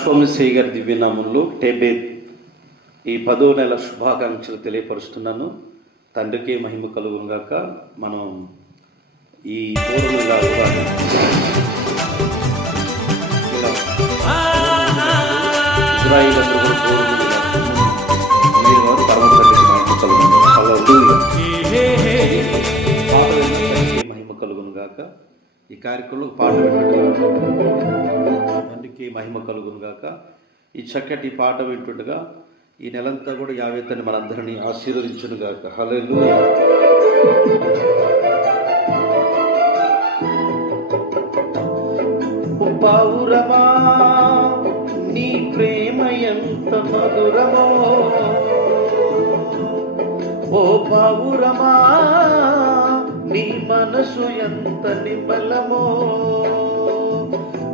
యెహోవా గారి దివ్యనామంలో టెబెత్ ఈ 10వ నెల శుభాకాంక్షలు తెలియపరుస్తున్నాను. తండ్రికి మహిమ కలుగును గాక. మనం ఈ పూర్ణంగా మహిమ కలుగును గాక. ఈ కార్యక్రమంలో పాట తండ్రికి మహిమ కలుగును గాక. ఈ చక్కటి పాట వింటుండగా ఈ నెలంతా కూడా యావే తండ్రి మనందరినీ ఆశీర్వదించును గాక. హల్లెలూయా. పౌరమా నీ ప్రేమ ఎంత మధురమో, ఓ పౌరమా నీ మనసు ఎంత నిబలమో,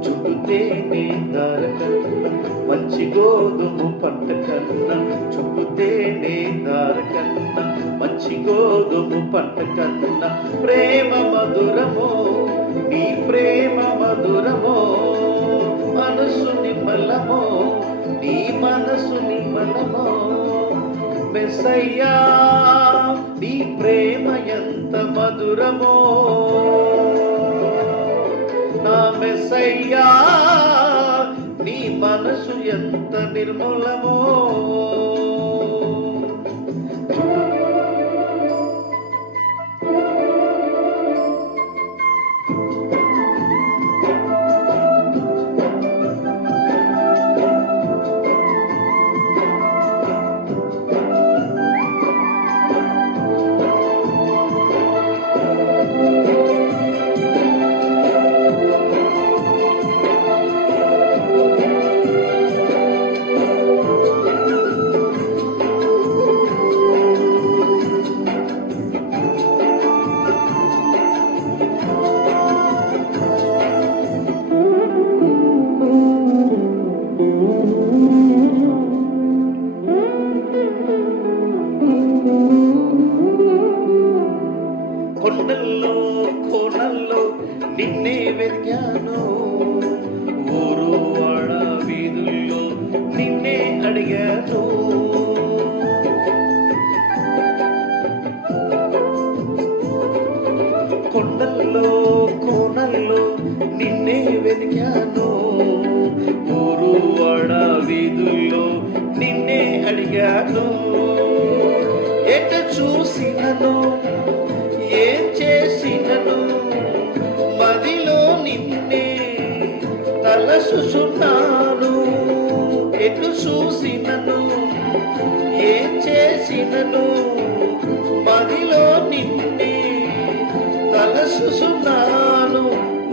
చుడితే నీ దారకన్నా మంచి గోధుమ పంట కన్నా, చుడితే నీ దారకన్నా మంచి గోధుమ పంట కన్నా ప్రేమ మధురమో, నీ ప్రేమ మధురమో, మనసు నిమ్మలమో, నీ మనసు నిమ్మలమో. మెస్సయ్యా నీ ప్రేమ ఎంత మధురమో, నా మెస్సయ్యా నీ మనసు ఎంత నిర్మలమో. కొండల్లో కోనల్లో నిన్నే వెతికాను, ఊరు వాడ వీధుల్లో నిన్నే అడిగాను. కొండల్లో కోనల్లో నిన్నే వెతికాను, ఊరు వాడ వీధుల్లో నిన్నే అడిగాను. ఎటు చూసినను ఏం చేసినను మదిలో నిన్నే తలసుచున్నాను. ఎటు చూసినను ఏం చేసినను మదిలో నిన్నే తలసుచున్నాను.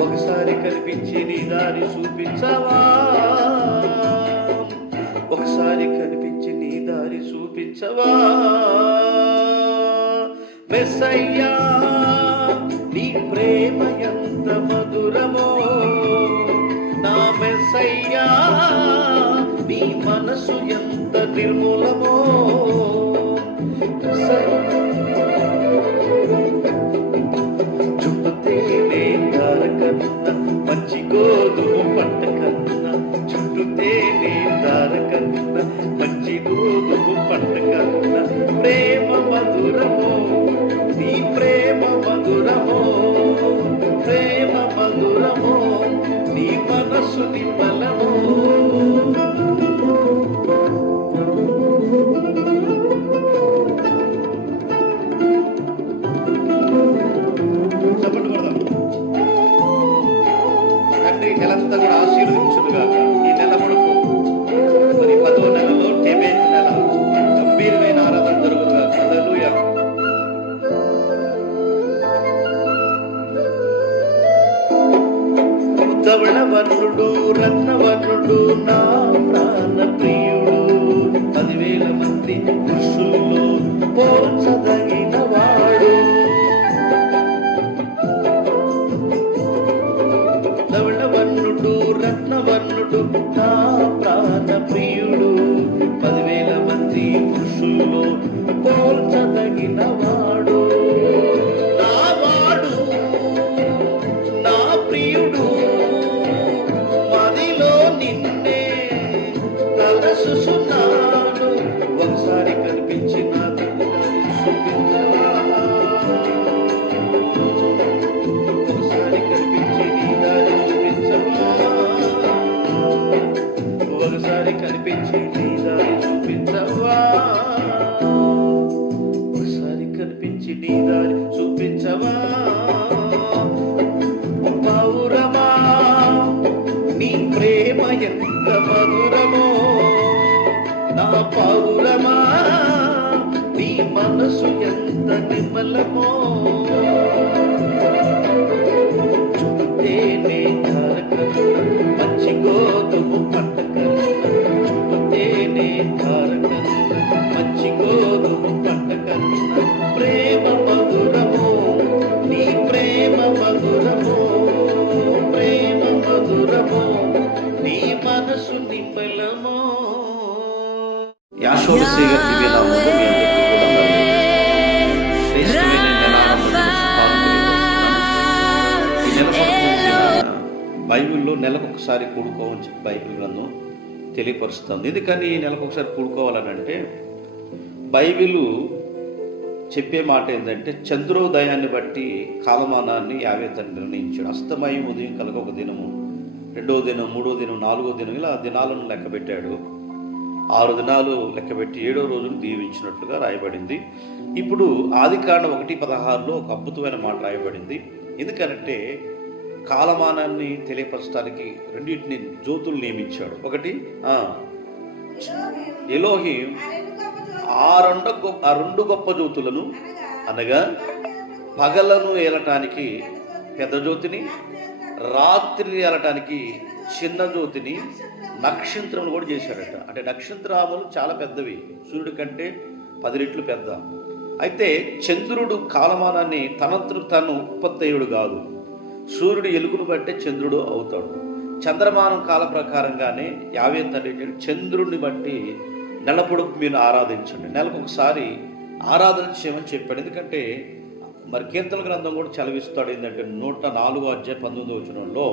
ఒకసారి కనిపించి నీ దారి చూపించవా, ఒకసారి కనిపించి నీ దారి చూపించవా. మెస్సయ్యా నీ ప్రేమ ఎంత మధురమో, నా మెస్సయ్యా నీ మనసు ఎంత నిర్మలమో. చుడితే నీ దారకన్నా మంచి గోధుమ పంట కన్నా, చుడితే నీ దారకన్నా మంచి గోధుమ పంట కన్నా ప్రేమ మధురమో, నీ ప్రేమ మధురమో, ప్రేమ మధురమో, నీ మనసు నిమ్మలమో. చెప్పండి కొడదాం. తండ్రి నెలంతా కూడా ఆశీర్వదించును గాక. ఈ నెల కొడుకు మరి 10వ నెలలో టెబెత్ నెల గంభీరమైన ఆరాధన జరుగును గాక. హల్లెలూయా. ధవళవర్ణుడు రత్నవర్ణుడు నా ప్రాణ ప్రియుడు, 10,000 మంది పురుషుల్లో పోల్చదగిన వాడు. ధవళవర్ణుడు రత్నవర్ణుడు నా ప్రాణ ప్రియుడు, 10,000 మంది పురుషుల్లో పోల్చదగిన వాడు. నా వాడు నా ప్రియుడు మదిలో నిన్నే ఎంత నిర్మలమో తేనె ధారక మంచి గోధుమ పంట తేనె ధారక మంచి గోధుమ పంట ప్రేమ మధురమో నీ ప్రేమ మధురమో ప్రేమ మధురమో నీ మనసు నిమ్మలమో. యాషోబసే గారి దివ్యనామములో మీ బైబిల్లో నెలకు ఒకసారి కూడుకోవాలని చెప్పి బైబిల్ గ్రంథం తెలియపరుస్తుంది. ఎందుకని నెలకు ఒకసారి కూడుకోవాలని అంటే బైబిల్ చెప్పే మాట ఏంటంటే చంద్రోదయాన్ని బట్టి కాలమానాన్ని యావే తండ్రి నిర్ణయించాడు. అస్తమయం ఉదయం కలగ ఒక దినము, రెండో దినం, మూడో దినం, నాలుగో దినం, ఇలా దినాలను లెక్క పెట్టాడు. 6 దినాలు లెక్కబెట్టి 7వ రోజును దీవించినట్లుగా రాయబడింది. ఇప్పుడు ఆదికాండం 1:16లో ఒక అద్భుతమైన మాట రాయబడింది. ఎందుకనంటే కాలమానాన్ని తెలియపరచడానికి రెండింటిని జ్యోతులు నియమించాడు. ఒకటి ఎలోహిం ఆ రెండు గొప్ప జ్యోతులను అనగా పగలను ఏలటానికి పెద్ద జ్యోతిని, రాత్రిని ఏలటానికి చిన్న జ్యోతిని, నక్షత్రములు కూడా చేశాడట. అంటే నక్షత్రాములు చాలా పెద్దవి, సూర్యుడి కంటే 10 రెట్లు పెద్ద. అయితే చంద్రుడు కాలమానాన్ని తనంతకు తాను ఉత్పత్తయుడు కాదు, సూర్యుడు ఎలుగును బట్టే చంద్రుడు అవుతాడు. చంద్రమానం కాల ప్రకారంగానే యావే తండ్రి చంద్రుడిని బట్టి నెల పొడుపు మీరు ఆరాధించండి, నెలకు ఒకసారి ఆరాధన చేయమని చెప్పాడు. ఎందుకంటే మరి కీర్తన గ్రంథం కూడా చదివిస్తాడు. ఏంటంటే 104:19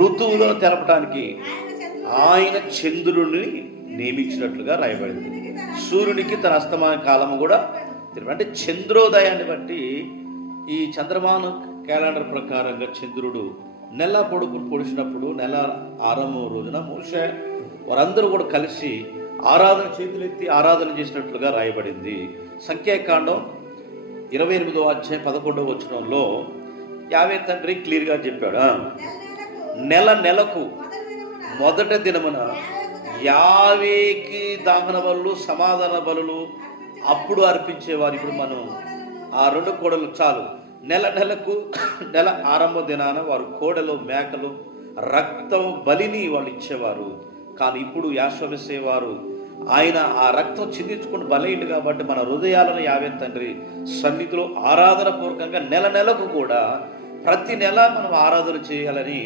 ఋతువులను తెలపడానికి ఆయన చంద్రుడిని నియమించినట్లుగా రాయబడింది. సూర్యునికి తన అస్తమాన కాలము కూడా అంటే చంద్రోదయాన్ని బట్టి ఈ చంద్రమాన క్యాలెండర్ ప్రకారంగా చంద్రుడు నెల పొడిచినప్పుడు నెల 6వ రోజున మోషే వారందరూ కూడా కలిసి ఆరాధన చేతులెత్తి ఆరాధన చేసినట్లుగా రాయబడింది. సంఖ్యాకాండం 28:11 యావే తండ్రి క్లియర్గా చెప్పాడు, నెలకు మొదట దినమున యావేకి దహన బలులు, సమాధాన బలులు అప్పుడు అర్పించేవారు. ఇప్పుడు మనం ఆ 2 కోడలు చాలు. నెలకు నెల ఆరంభ దినాన వారు కోడలు, మేకలు, రక్తం బలిని వాళ్ళు ఇచ్చేవారు. కానీ ఇప్పుడు యాషోబసే వారు ఆయన ఆ రక్తం చిందించుకుని బలైండు కాబట్టి మన హృదయాలను యావే తండ్రి సన్నిధిలో ఆరాధన పూర్వకంగా నెలకు కూడా ప్రతి నెల మనం ఆరాధన చేయాలని,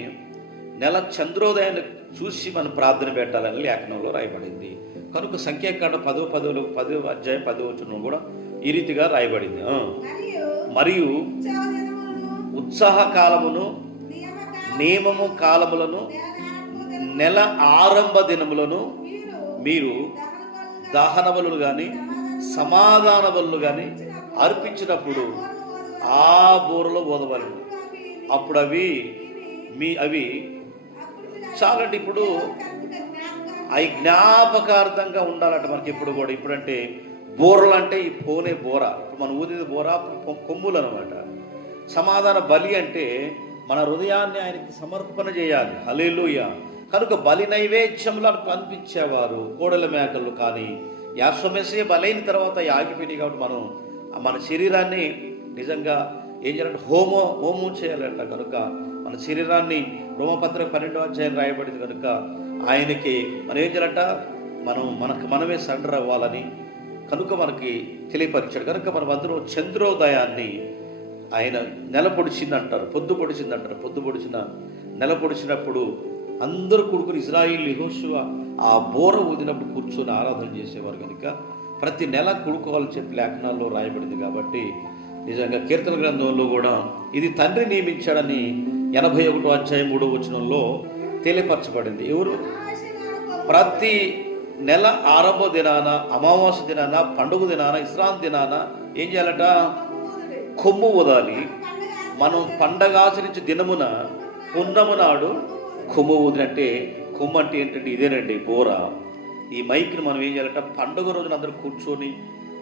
నెల చంద్రోదయాన్ని చూసి మనం ప్రార్థన పెట్టాలని లేఖనంలో రాయబడింది. కనుక సంఖ్యాకాండం 10:10 కూడా ఈ రీతిగా రాయబడింది. మరియు ఉత్సాహ కాలమును, నియమము కాలములను, నెల ఆరంభ దినములను మీరు దహన బలులు కానీ సమాధాన బలులు కానీ అర్పించినప్పుడు ఆ బూరలో ఓదవలను. అప్పుడు అవి చాలండి. ఇప్పుడు అవి జ్ఞాపకార్థంగా ఉండాలంట మనకి ఎప్పుడు కూడా. ఇప్పుడంటే బోరలు అంటే ఈ పోనే బోర, ఇప్పుడు మనం ఊదిన బోర కొమ్ములు అనమాట. సమాధాన బలి అంటే మన హృదయాన్ని ఆయనకి సమర్పణ చేయాలి. హల్లెలూయా. కనుక బలి నైవేద్యములు అనిపించేవారు కోడల మేకలు. కానీ యాషోబసే బలైన తర్వాత ఆగిపోయినాయి కాబట్టి మనం మన శరీరాన్ని నిజంగా ఏం చేయాలంటే హోమం చేయాలంట. కనుక మన శరీరాన్ని రోమపత్రిక 12వ రాయబడింది. కనుక ఆయనకి మనం ఏం చేయాలంట, మనమే సరెండర్ అవ్వాలని కనుక మనకి తెలియపరిచాడు. కనుక మనం అందరూ చంద్రోదయాన్ని ఆయన నెల పొడిచిందంటారు, పొద్దు పొడిచిన నెల పొడిచినప్పుడు అందరూ కూడుకుని ఇజ్రాయిల్ యెహోషువ ఆ బోర ఊదినప్పుడు కూర్చొని ఆరాధన చేసేవారు. కనుక ప్రతి నెల కూడుకోవాలని చెప్పి లేఖనాల్లో రాయబడింది. కాబట్టి నిజంగా కీర్తన గ్రంథంలో కూడా ఇది తండ్రి నియమించాడని 81:3 తెలియపరచబడింది. ఎవరు ప్రతి నెల ఆరంభ దినాన, అమావాస్య దినాన, పండుగ దినాన, విశ్రాంతి దినాన ఏం చేయాలట, కొమ్ము ఊదాలి. మనం పండగ ఆచరించే దినమున పున్నము నాడు కొమ్ము ఊదినట్టే. కొమ్ము అంటే ఏంటంటే ఇదేనండి, బోర. ఈ మైక్ని మనం ఏం చేయాలంటే పండుగ రోజున అందరూ కూర్చొని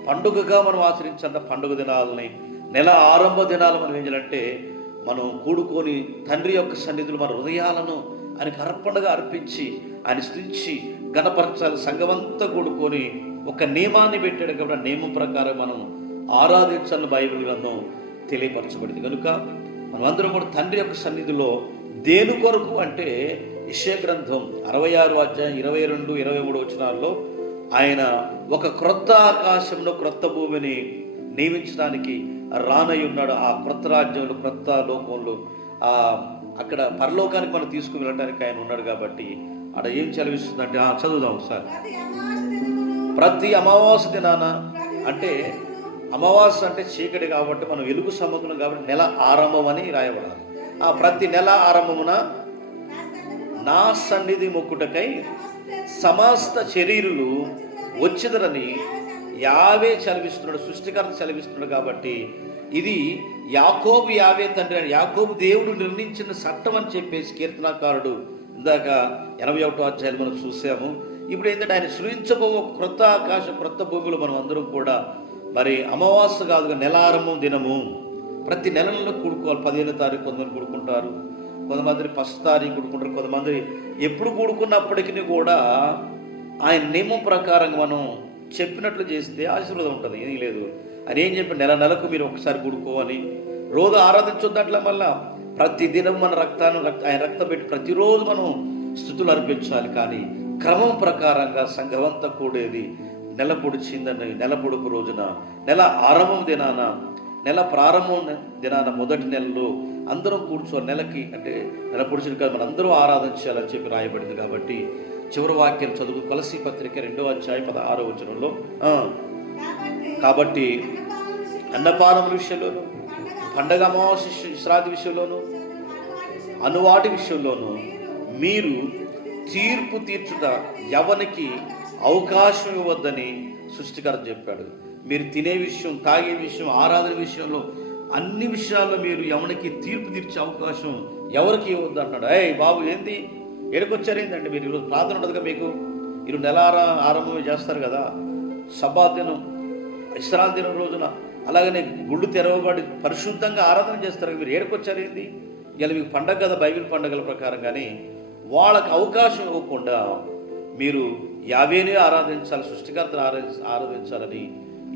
పండుగగా మనం ఆచరించాలంట. పండుగ దినాలని, నెల ఆరంభ దినాలు మనం ఏం చేయాలంటే మనం కూడుకొని తండ్రి యొక్క సన్నిధులు మన హృదయాలను ఆయనకు అర్పణగా అర్పించి ఆయన స్తుతించి గణపరచాలి. సంఘమంతా కూడుకొని ఒక నియమాన్ని పెట్టాడు కాబట్టి ఆ నియమం ప్రకారం మనం ఆరాధించాలని బైబిల్ గ్రంథం తెలియపరచబడింది. కనుక మనమందరం కూడా తండ్రి యొక్క సన్నిధిలో దేని కొరకు అంటే యెషయా గ్రంథం 66 అధ్యాయం 22, 23 వచనాల్లో ఆయన ఒక క్రొత్త ఆకాశంలో క్రొత్త భూమిని నియమించడానికి రానై ఉన్నాడు. ఆ క్రొత్త రాజ్యంలో క్రొత్త లోకంలో అక్కడ పరలోకానికి మనం తీసుకుని వెళ్ళడానికి ఆయన ఉన్నాడు. కాబట్టి అక్కడ ఏం చదివిస్తుందంటే చదువుదాం ఒకసారి. ప్రతి అమావాస్య దినాన, అంటే అమావాస్య అంటే చీకటి కాబట్టి మనం వెలుగు సంబంధం కాబట్టి నెల ఆరంభం అని రాయబడాలి. ప్రతి నెల ఆరంభమున నా సన్నిధి మొక్కుటకై సమస్త శరీరులు వచ్చేదరని యావే చదివిస్తున్నాడు, సృష్టికర్త చదివిస్తున్నాడు. కాబట్టి ఇది యాకోబు యావే తండ్రి అని, యాకోబు దేవుడు నిర్ణయించిన చట్టం అని చెప్పేసి కీర్తనాకారుడు ఇందాక 81వ అధ్యాయం మనం చూసాము. ఇప్పుడు ఏంటంటే ఆయన సృజించబో క్రొత్త ఆకాశం క్రొత్త భూమిలో మనం అందరం కూడా మరి అమావాస్య కాదుగా నెల ఆరంభం దినము ప్రతి నెలలో కూడుకోవాలి. 15వ తారీఖు కొంతమంది కూడుకుంటారు, కొంతమంది 1వ తారీఖు కూడుకుంటారు, కొంతమంది ఎప్పుడు కూడుకున్నప్పటికీ కూడా ఆయన నియమం ప్రకారం మనం చెప్పినట్లు చేస్తే ఆశీర్వాదం ఉంటుంది. ఏమీ లేదు అని ఏం చెప్పి నెలకు మీరు ఒకసారి కూడుకోవాలి, రోజు ఆరాధించొద్దు. అట్లా మళ్ళా ప్రతిదినం మన ఆయన రక్తం పెట్టి ప్రతిరోజు మనం స్తుతులు అర్పించాలి. కానీ క్రమం ప్రకారంగా సంఘమంతా కూడేది నెల పొడిచిందని నెల పొడుపు రోజున నెల ఆరంభం దినాన నెల ప్రారంభం దినాన మొదటి నెలలో అందరం కూర్చోవాలి. నెలకి అంటే నెల పొడిచిన కాదు మన అందరూ ఆరాధించాలని చెప్పి రాయబడింది. కాబట్టి చివరి వాక్యం చదువు కొలసీ పత్రిక 2వ అధ్యాయం 16వ వచనంలో కాబట్టి అన్నపానముల విషయంలోను, పండగ అమావాస్య విశ్రాంతి విషయంలోను, అనువాటి విషయంలోను మీరు తీర్పు తీర్చుట ఎవరికి అవకాశం ఇవ్వద్దని సృష్టికర్త చెప్పాడు. మీరు తినే విషయం, తాగే విషయం, ఆరాధన విషయంలో అన్ని విషయాల్లో మీరు ఎవరికి తీర్పు తీర్చే అవకాశం ఎవరికి ఇవ్వద్దు అన్నాడు. బాబు ఏంటి ఎడకొచ్చారేందండి మీరు? ఈరోజు ప్రార్థన ఉండదుగా మీకు, ఈరోజు నెల ఆరంభమే చేస్తారు కదా, సబ్బాత్ దినం విశ్రాంతి దినం రోజున అలాగనే గుళ్ళు తెరవబడి పరిశుద్ధంగా ఆరాధన చేస్తారు. మీరు ఏడుకొచ్చారేంది? ఇలా మీకు పండగ కదా బైబిల్ పండగల ప్రకారం. కానీ వాళ్ళకి అవకాశం ఇవ్వకుండా మీరు యావేనే ఆరాధించాలి, సృష్టికర్తను ఆరాధించాలని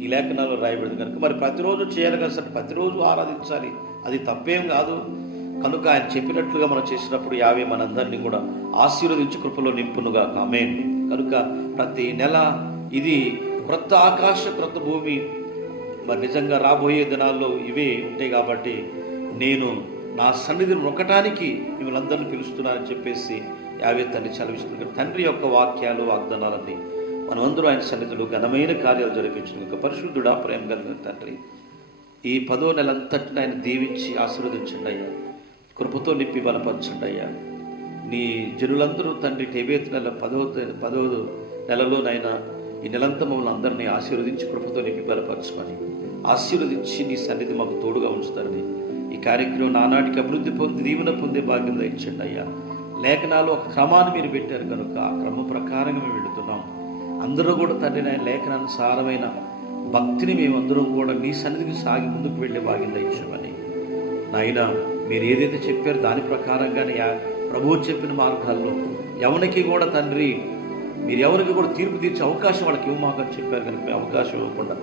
ఈ లేఖనాల్లో రాయబడింది. కనుక మరి ప్రతిరోజు చేయాలి కదా సార్, ప్రతిరోజు ఆరాధించాలి, అది తప్పేం కాదు. కనుక ఆయన చెప్పినట్లుగా మనం చేసినప్పుడు యావే మనందరినీ కూడా ఆశీర్వదించి కృపలో నింపునుగా. ఆమేన్. కనుక ప్రతి నెల ఇది క్రొత్త ఆకాశ క్రొత్త భూమి మరి నిజంగా రాబోయే దినాల్లో ఇవే ఉంటాయి. కాబట్టి నేను నా సన్నిధిని మొక్కటానికి మిమ్మల్ని అందరినీ పిలుస్తున్నానని చెప్పేసి యావే తండ్రి చదివిస్తుంది. తండ్రి యొక్క వాక్యాలు వాగ్దానాలన్నీ మనమందరూ ఆయన సన్నిధిలో ఘనమైన కార్యాలు జరిపించిన పరిశుద్ధుడా ప్రేమ కలిగిన తండ్రి, ఈ 10వ నెలంతటిని ఆయన దీవించి ఆశీర్వదించండి అయ్యా, కృపతో నింపి బలపరచండి అయ్యా. నీ జనులందరూ తండ్రి టేబేత్ నెల 10వ నెలలోనైనా ఈ నెలంతా మమ్మల్ని అందరినీ ఆశీర్వదించి కృపతో నింపి బలపరచమని ఆశీర్వదించి నీ సన్నిధి మాకు తోడుగా ఉంచుతారని ఈ కార్యక్రమం నానాటికి అభివృద్ధి పొంది దీవెన పొందే భాగ్యం దయచండి అయ్యా. లేఖనాలు ఒక క్రమాన్ని మీరు పెట్టారు కనుక ఆ క్రమం ప్రకారంగా మేము వెళుతున్నాం. అందరూ కూడా తండ్రి నా లేఖనానుసారమైన భక్తిని మేమందరం కూడా నీ సన్నిధికి సాగి ముందుకు వెళ్ళే భాగ్యం దయచమని నాయన మీరు ఏదైతే చెప్పారో దాని ప్రకారంగానే ప్రభువు చెప్పిన మార్గాల్లో ఎవరికి కూడా తండ్రి మీరు ఎవరికి కూడా తీర్పు తీర్చే అవకాశం వాళ్ళకి ఇవ్వమాకని చెప్పారు కనుక మేము అవకాశం ఇవ్వకుండా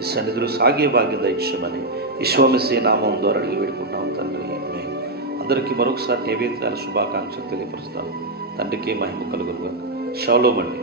ఈ సన్నిధిలో సాగే భాగ్యం దయచమని యేసు నామం ద్వారా అడిగి వేడుకుంటున్నాం తండ్రి. అందరికీ మరొకసారి నైవేద్యాల శుభాకాంక్షలు తెలియపరుస్తాను. తండ్రికి మహిమ కలుగునుగాక. షాలోమ్ అండి.